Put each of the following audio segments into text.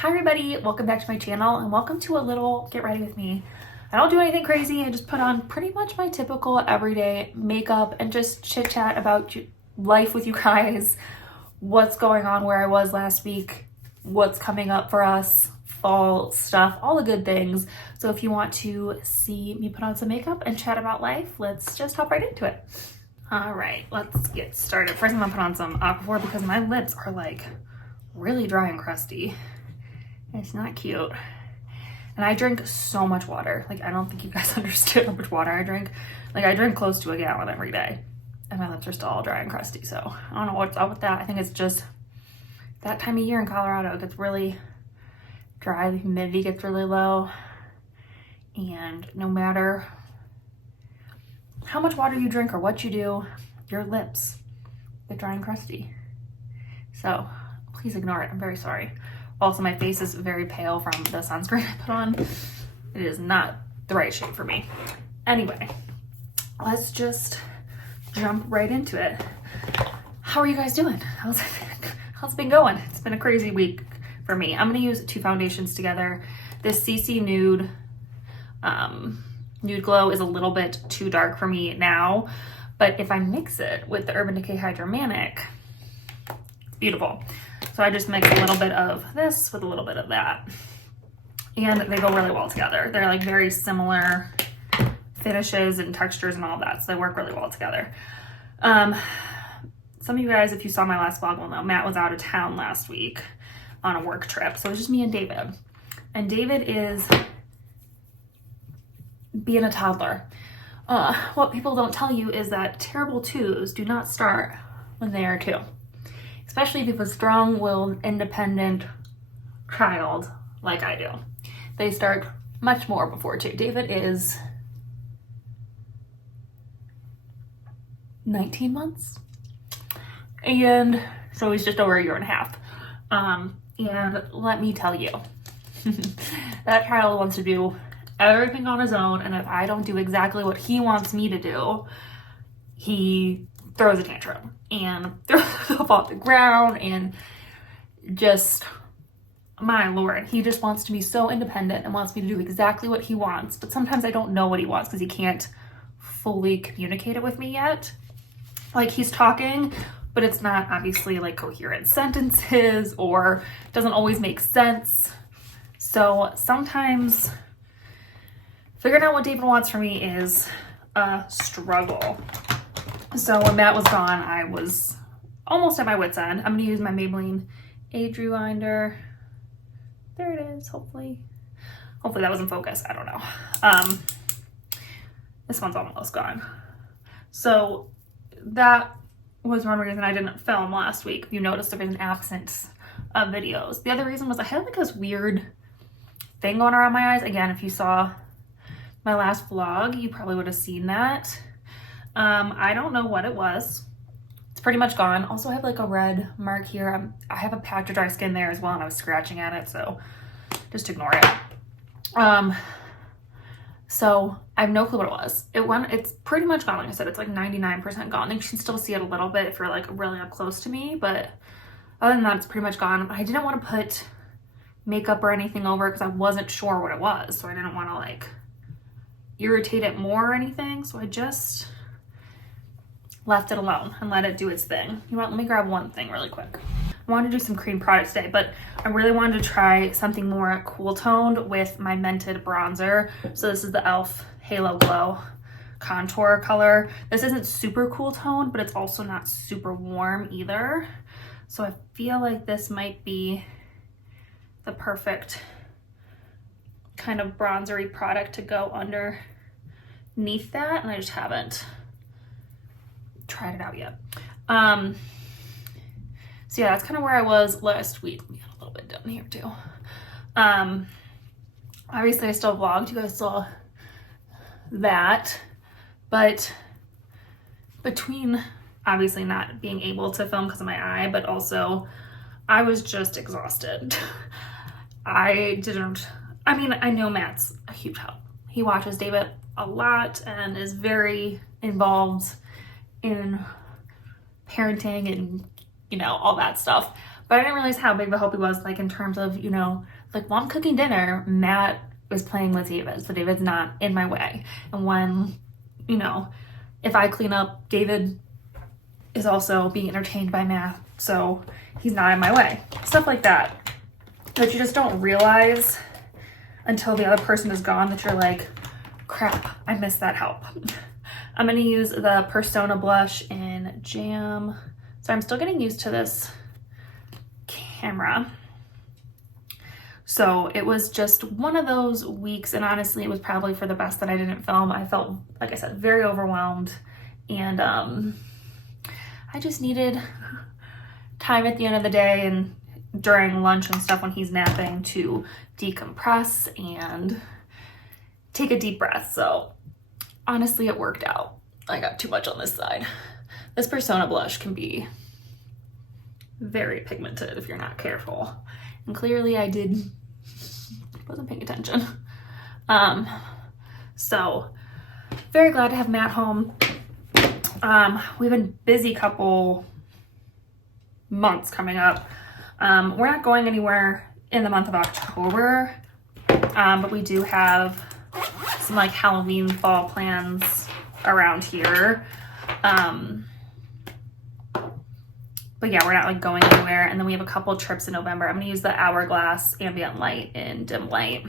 Hi everybody, welcome back to my channel and welcome to a little get ready with me. I don't do anything crazy, I just put on pretty much my typical everyday makeup and just chit chat about life with you guys, what's going on where I was last week, what's coming up for us, fall stuff, all the good things. So if you want to see me put on some makeup and chat about life, let's just hop right into it. All right, let's get started. First I'm gonna put on some Aquaphor because my lips are like really dry and crusty. It's not cute. And I drink so much water. Like, I don't think you guys understand how much water I drink. Like, I drink close to a gallon every day. And my lips are still all dry and crusty. So, I don't know what's up with that. I think it's just that time of year in Colorado. It gets really dry. The humidity gets really low. And no matter how much water you drink or what you do, your lips get dry and crusty. So, please ignore it. I'm very sorry. Also, my face is very pale from the sunscreen I put on. It is not the right shade for me. Anyway, let's just jump right into it. How are you guys doing? How's it been going? It's been a crazy week for me. I'm gonna use two foundations together. This CC Nude Nude Glow is a little bit too dark for me now, but if I mix it with the Urban Decay Hydromanic, it's beautiful. So I just mix a little bit of this with a little bit of that. And they go really well together. They're like very similar finishes and textures and all that. So they work really well together. Some of you guys, if you saw my last vlog, will know Matt was out of town last week on a work trip. So it was just me and David. And David is being a toddler. What people don't tell you is that terrible twos do not start when they are two. Especially if you have a strong-willed, independent child like I do. They start much more before two. David is 19 months. And so he's just over a year and a half. And let me tell you, that child wants to do everything on his own. And if I don't do exactly what he wants me to do, he throws a tantrum and throws himself off the ground and just, my lord, he just wants to be so independent and wants me to do exactly what he wants. But sometimes I don't know what he wants because he can't fully communicate it with me yet. Like, he's talking, but it's not obviously like coherent sentences or doesn't always make sense. So sometimes figuring out what David wants from me is a struggle. So when Matt was gone, I was almost at my wit's end. I'm going to use my Maybelline Age Rewinder. There it is, hopefully. Hopefully that was in focus. I don't know. This one's almost gone. So that was one reason I didn't film last week. You noticed there was an absence of videos. The other reason was I had like this weird thing going around my eyes. Again, if you saw my last vlog, you probably would have seen that. I don't know what it was. It's pretty much gone. Also, I have like a red mark here. I have a patch of dry skin there as well, and I was scratching at it, so just ignore it. So I have no clue what it was. It's pretty much gone. Like I said, it's like 99% gone. You can still see it a little bit if you're like really up close to me, but other than that, it's pretty much gone. I didn't want to put makeup or anything over because I wasn't sure what it was, so I didn't want to like irritate it more or anything, so I just left it alone and let it do its thing. Let me grab one thing really quick. I wanted to do some cream products today, but I really wanted to try something more cool toned with my Mented bronzer. So this is the e.l.f. Halo Glow contour color. This isn't super cool toned, but it's also not super warm either. So I feel like this might be the perfect kind of bronzery product to go underneath that, and I just haven't tried it out yet. So yeah, that's kind of where I was last week. Let me get a little bit down here too. Obviously I still vlogged, you guys saw that, but between obviously not being able to film because of my eye, but also I was just exhausted. I know Matt's a huge help. He watches David a lot and is very involved in parenting and, you know, all that stuff. But I didn't realize how big of a help he was, like in terms of, you know, like while I'm cooking dinner, Matt is playing with David, so David's not in my way. And when, you know, if I clean up, David is also being entertained by Matt, so he's not in my way. Stuff like that you just don't realize until the other person is gone, that you're like, crap, I missed that help. I'm gonna use the Persona blush in Jam. So I'm still getting used to this camera. So it was just one of those weeks, and honestly, it was probably for the best that I didn't film. I felt, like I said, very overwhelmed, and I just needed time at the end of the day and during lunch and stuff when he's napping to decompress and take a deep breath. So honestly, it worked out. I got too much on this side. This Persona blush can be very pigmented if you're not careful. And clearly wasn't paying attention. So very glad to have Matt home. We've been busy couple months coming up. We're not going anywhere in the month of October, but we do have some like Halloween fall plans around here. But yeah, we're not like going anywhere. And then we have a couple trips in November. I'm gonna use the Hourglass Ambient Light in Dim Light.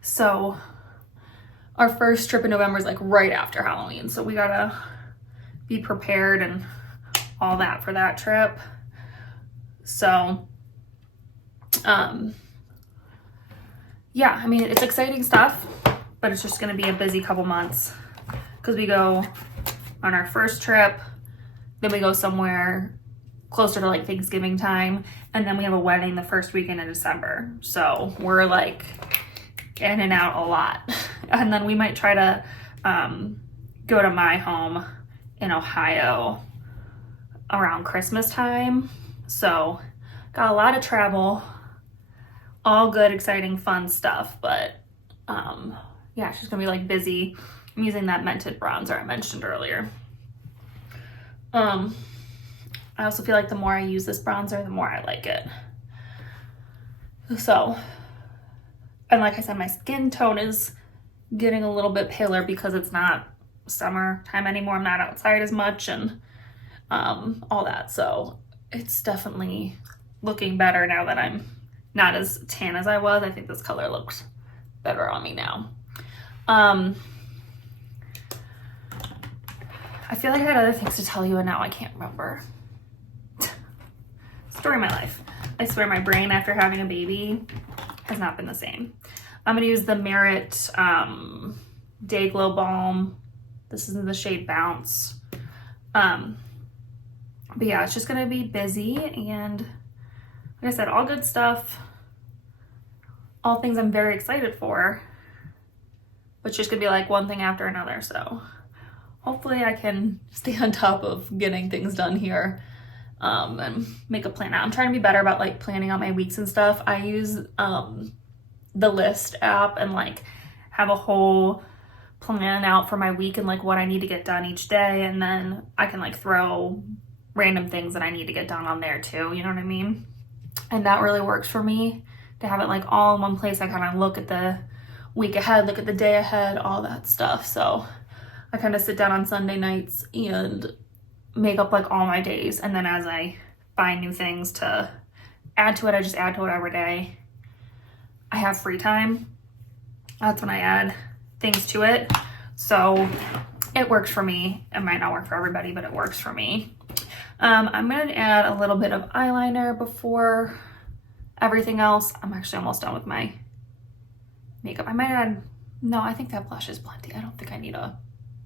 So our first trip in November is like right after Halloween. So we gotta be prepared and all that for that trip. So, yeah, I mean, it's exciting stuff, but it's just gonna be a busy couple months because we go on our first trip, then we go somewhere closer to like Thanksgiving time, and then we have a wedding the first weekend in December. So we're like in and out a lot. And then we might try to go to my home in Ohio around Christmas time. So got a lot of travel, all good, exciting, fun stuff. But yeah, it's just gonna be like busy. I'm using that Mented bronzer I mentioned earlier. I also feel like the more I use this bronzer, the more I like it. So, and like I said, my skin tone is getting a little bit paler because it's not summertime anymore. I'm not outside as much and all that. So it's definitely looking better now that I'm not as tan as I was. I think this color looks better on me now. I feel like I had other things to tell you and now I can't remember. Story of my life. I swear my brain after having a baby has not been the same. I'm gonna use the Merit Day Glow Balm. This is in the shade Bounce. But yeah, it's just gonna be busy and like I said, all good stuff. All things I'm very excited for. But it's just gonna be like one thing after another. So hopefully I can stay on top of getting things done here and make a plan out. I'm trying to be better about like planning out my weeks and stuff. I use the List app and like have a whole plan out for my week and like what I need to get done each day, and then I can like throw random things that I need to get done on there too, you know what I mean? And that really works for me to have it like all in one place. I kind of look at the week ahead, look at the day ahead, all that stuff. So I kind of sit down on Sunday nights and make up like all my days, and then as I find new things to add to it, I just add to it every day. I have free time. That's when I add things to it. So it works for me. It might not work for everybody, but it works for me. I'm gonna add a little bit of eyeliner before everything else. I'm actually almost done with my makeup. I might add, no, I think that blush is plenty. I don't think I need a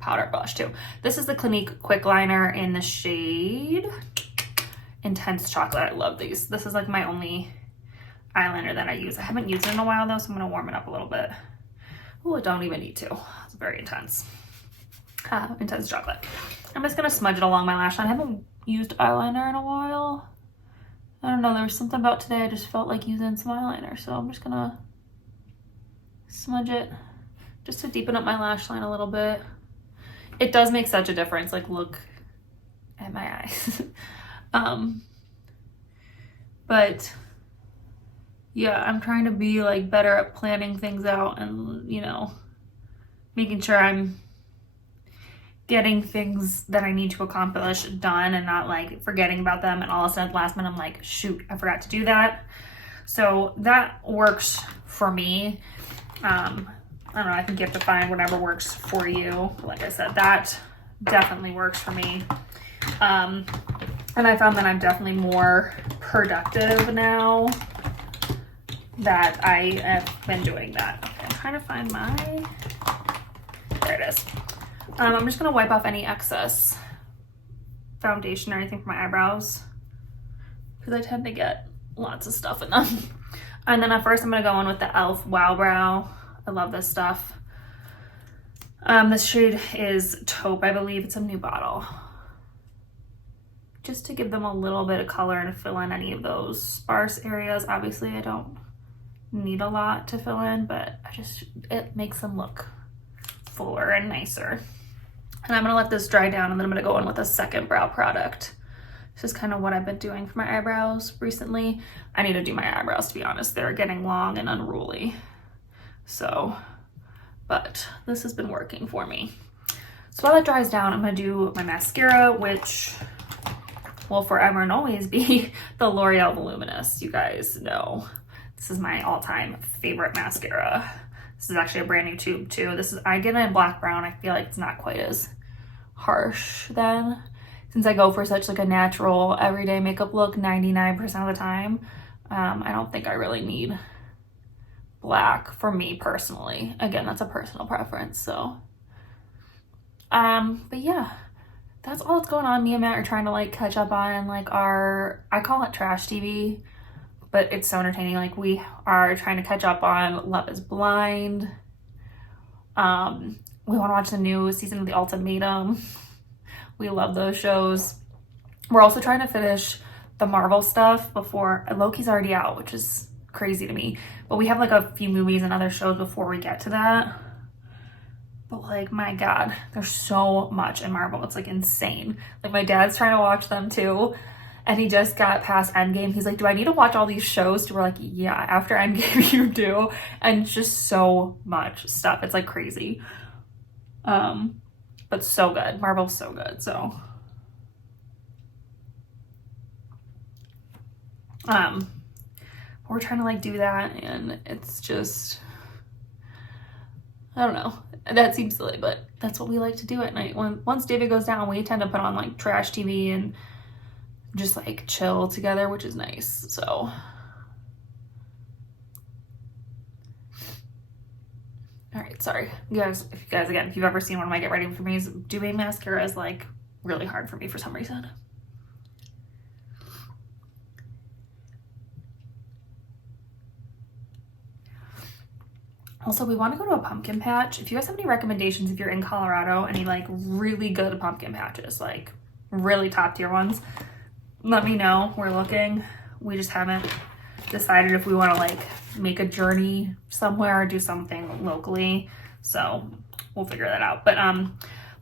powder blush too. This is the Clinique Quick Liner in the shade Intense Chocolate. I love these. This is like my only eyeliner that I use. I haven't used it in a while though, so I'm gonna warm it up a little bit. Oh, I don't even need to. It's very intense. Intense Chocolate. I'm just gonna smudge it along my lash line. I haven't used eyeliner in a while. I don't know, there was something about today I just felt like using some eyeliner, so I'm just gonna smudge it just to deepen up my lash line a little bit. It does make such a difference. Like, look at my eyes. But yeah, I'm trying to be like better at planning things out and, you know, making sure I'm getting things that I need to accomplish done and not like forgetting about them, and all of a sudden last minute I'm like, shoot, I forgot to do that. So that works for me. I don't know, I think you have to find whatever works for you. Like I said, that definitely works for me. And I found that I'm definitely more productive now that I have been doing that. Okay, I'm trying to find my, there it is. I'm just gonna wipe off any excess foundation or anything for my eyebrows because I tend to get lots of stuff in them. And then at first I'm gonna go in with the e.l.f. Wow Brow. I love this stuff. This shade is Taupe, I believe. It's a new bottle. Just to give them a little bit of color and fill in any of those sparse areas. Obviously I don't need a lot to fill in, but it makes them look fuller and nicer. And I'm gonna let this dry down, and then I'm gonna go in with a second brow product. This is kind of what I've been doing for my eyebrows recently. I need to do my eyebrows, to be honest. They're getting long and unruly. So, but this has been working for me. So while it dries down, I'm gonna do my mascara, which will forever and always be the L'Oreal Voluminous. You guys know this is my all-time favorite mascara. This is actually a brand new tube too. I get it in black brown. I feel like it's not quite as harsh then. Since I go for such like a natural everyday makeup look 99% of the time, I don't think I really need black for me personally. Again, that's a personal preference, so. But yeah, that's all that's going on. Me and Matt are trying to like catch up on like I call it trash TV, but it's so entertaining. Like we are trying to catch up on Love is Blind. We want to watch the new season of The Ultimatum. We love those shows. We're also trying to finish the Marvel stuff before Loki's already out, which is crazy to me. But we have like a few movies and other shows before we get to that. But like, my God, there's so much in Marvel. It's like insane. Like my dad's trying to watch them too. And he just got past Endgame. He's like, do I need to watch all these shows? We're like, yeah, after Endgame you do. And just so much stuff. It's like crazy. But so good. Marvel's so good. So, we're trying to like do that, and it's just, I don't know. That seems silly, but that's what we like to do at night. Once David goes down, we tend to put on like trash TV and just like chill together, which is nice. So, all right, sorry. If you've ever seen one of my get ready for me's, doing mascara is like really hard for me for some reason. Also, we want to go to a pumpkin patch. If you guys have any recommendations, if you're in Colorado, any like really good pumpkin patches, like really top tier ones, let me know. We're looking. We just haven't decided if we want to like make a journey somewhere or do something locally, so we'll figure that out. But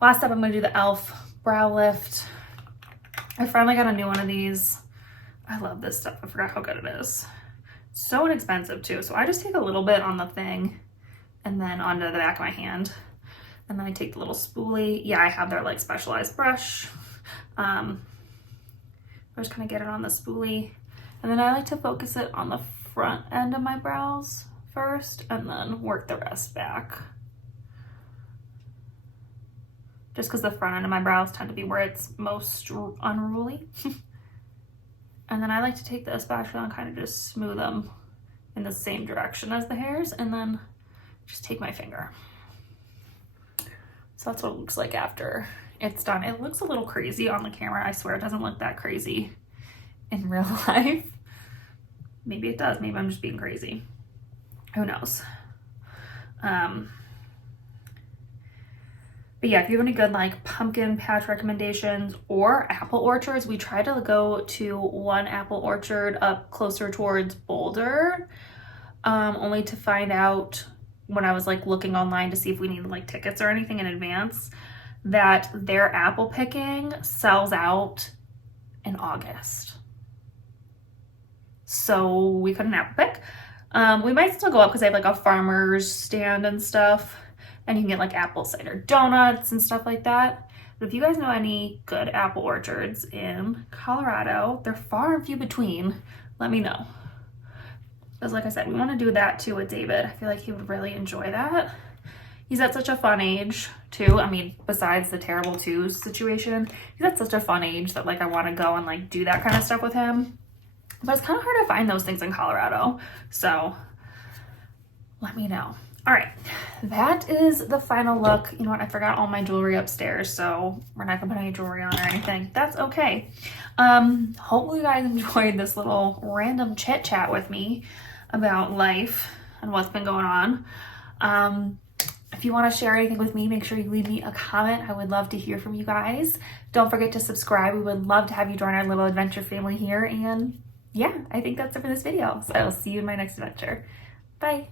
last up, I'm gonna do the e.l.f. brow lift. I finally got a new one of these. I love this stuff. I forgot how good it is. So inexpensive too. So I just take a little bit on the thing and then onto the back of my hand, and then I take the little spoolie. Yeah, I have their like specialized brush. I just kind of get it on the spoolie, and then I like to focus it on the front end of my brows first and then work the rest back. Just because the front end of my brows tend to be where it's most unruly. And then I like to take the spatula and kind of just smooth them in the same direction as the hairs, and then just take my finger. So that's what it looks like after it's done. It looks a little crazy on the camera. I swear it doesn't look that crazy in real life. Maybe it does. Maybe I'm just being crazy. Who knows? But yeah, if you have any good like pumpkin patch recommendations or apple orchards, we tried to go to one apple orchard up closer towards Boulder, only to find out when I was like looking online to see if we needed like tickets or anything in advance, that their apple picking sells out in August. So we couldn't apple pick. We might still go up because I have like a farmer's stand and stuff, and you can get like apple cider donuts and stuff like that. But if you guys know any good apple orchards in Colorado, they're far and few between, let me know. Because like I said, we want to do that too with David. I feel like he would really enjoy that. He's at such a fun age too. I mean, besides the terrible twos situation, he's at such a fun age that like I want to go and like do that kind of stuff with him. But it's kind of hard to find those things in Colorado. So let me know. All right, that is the final look. You know what? I forgot all my jewelry upstairs, so we're not gonna put any jewelry on or anything. That's okay. Hopefully you guys enjoyed this little random chit chat with me about life and what's been going on. If you want to share anything with me, make sure you leave me a comment. I would love to hear from you guys. Don't forget to subscribe. We would love to have you join our little adventure family here. And yeah, I think that's it for this video. So I'll see you in my next adventure. Bye.